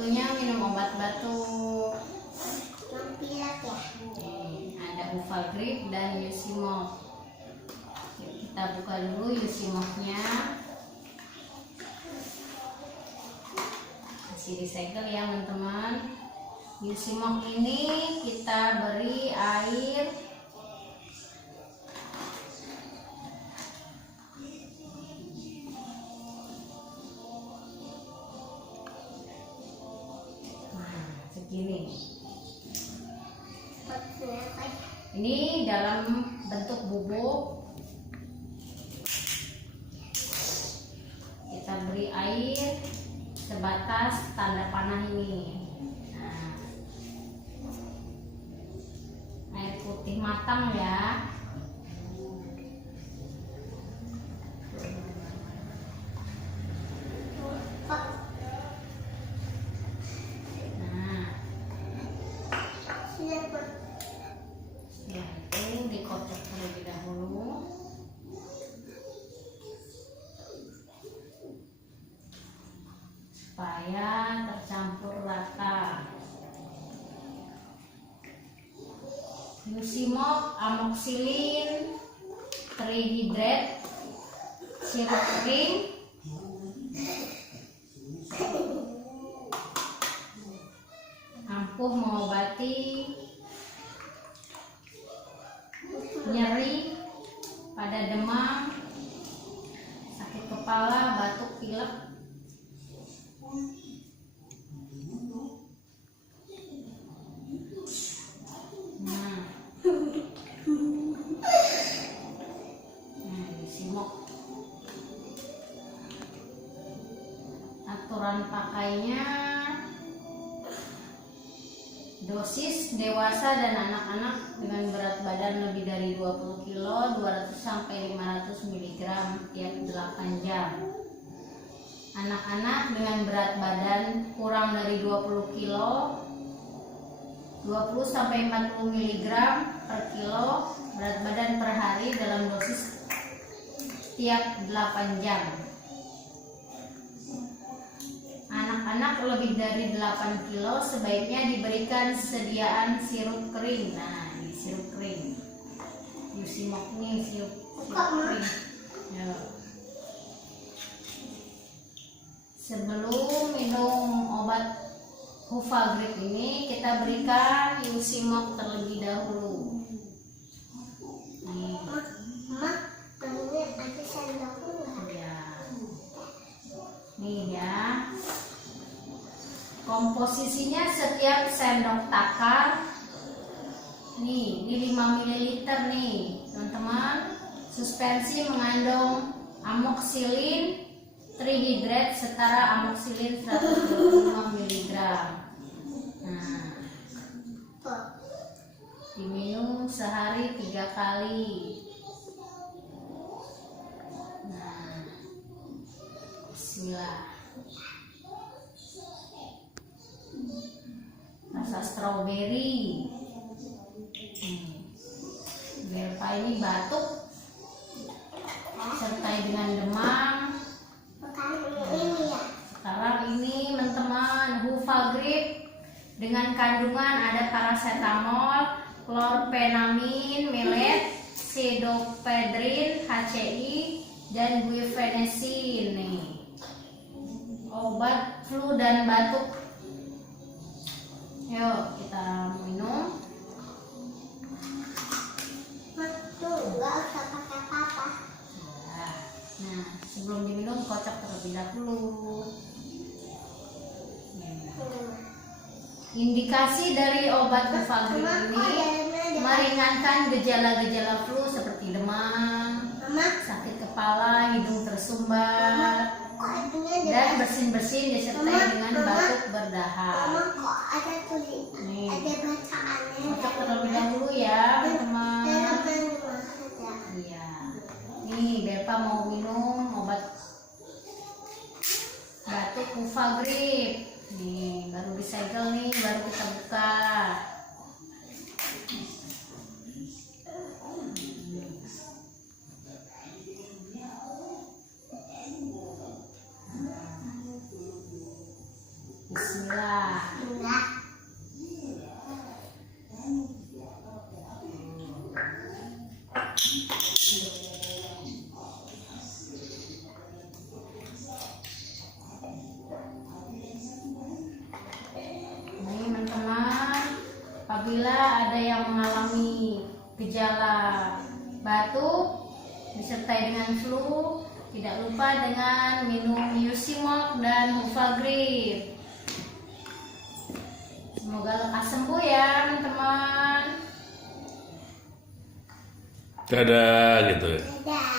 waktunya minum obat batuk. Pilek ya. Ada Uvagrip dan Yusimog. Kita buka dulu Yusimognya. Masih disegel ya teman-teman. Yusimog ini kita beri air segini. Ini dalam bentuk bubuk. Kita beri air sebatas tanda panah ini. Nah, air putih matang ya. Dikocok terlebih dahulu. Supaya tercampur rata. Yusimog, amoksilin, trihidrat, sirup kering, ampuh mengobati nyeri pada demam, sakit kepala, batuk, pilek. Nah, Yusimog. Aturan pakainya, dosis dewasa dan anak-anak dengan berat badan lebih dari 20 kg 200 sampai 500 mg tiap 8 jam. Anak-anak dengan berat badan kurang dari 20 kg 20 sampai 40 mg per kilo berat badan per hari dalam dosis tiap 8 jam. Anak-anak lebih dari 8 kilo sebaiknya diberikan sediaan sirup kering. Nah, ini sirup kering. Yusimog nih sirup kering. Ya. Sebelum minum obat Uvagrip ini kita berikan Yusimog terlebih dahulu. Nih. Ini ada sendoknya nggak? Ya. Nih ya. Komposisinya setiap sendok takar. Nih, ini 5 ml nih, teman-teman. Suspensi mengandung amoksilin, trihidrat setara amoksilin 125 mg. Nah, diminum sehari 3 kali. Nah, bismillah. Rasa stroberi. Belpa ini batuk sertai dengan demam. Sekarang ini teman-teman Uvagrip dengan kandungan ada paracetamol, chlorpheniramine, melet, pseudoephedrine, HCI, dan guaifenesin nih. Obat flu dan batuk. Yuk kita minum. Nggak usah pakai apa-apa. Nah, sebelum diminum kocok terlebih dahulu. Indikasi dari obat Uvagrip ini meringankan gejala-gejala flu seperti demam, sakit kepala, hidung tersumbat, dan bersin-bersin disertai dengan batuk berdahak. Kok ada tulisan? Ada bacaannya. Kocok terlebih dahulu ya, teman-teman. Iya. Nih, Belpa mau minum obat batuk Uvagrip. Nih, baru disegel nih, baru kita buka. Bismillah. Enggak. Ini teman-teman, apabila ada yang mengalami gejala batuk disertai dengan flu, tidak lupa dengan minum Yusimok dan Mufagrid. Semoga lekas sembuh ya teman-teman. Dadah gitu ya. Dadah.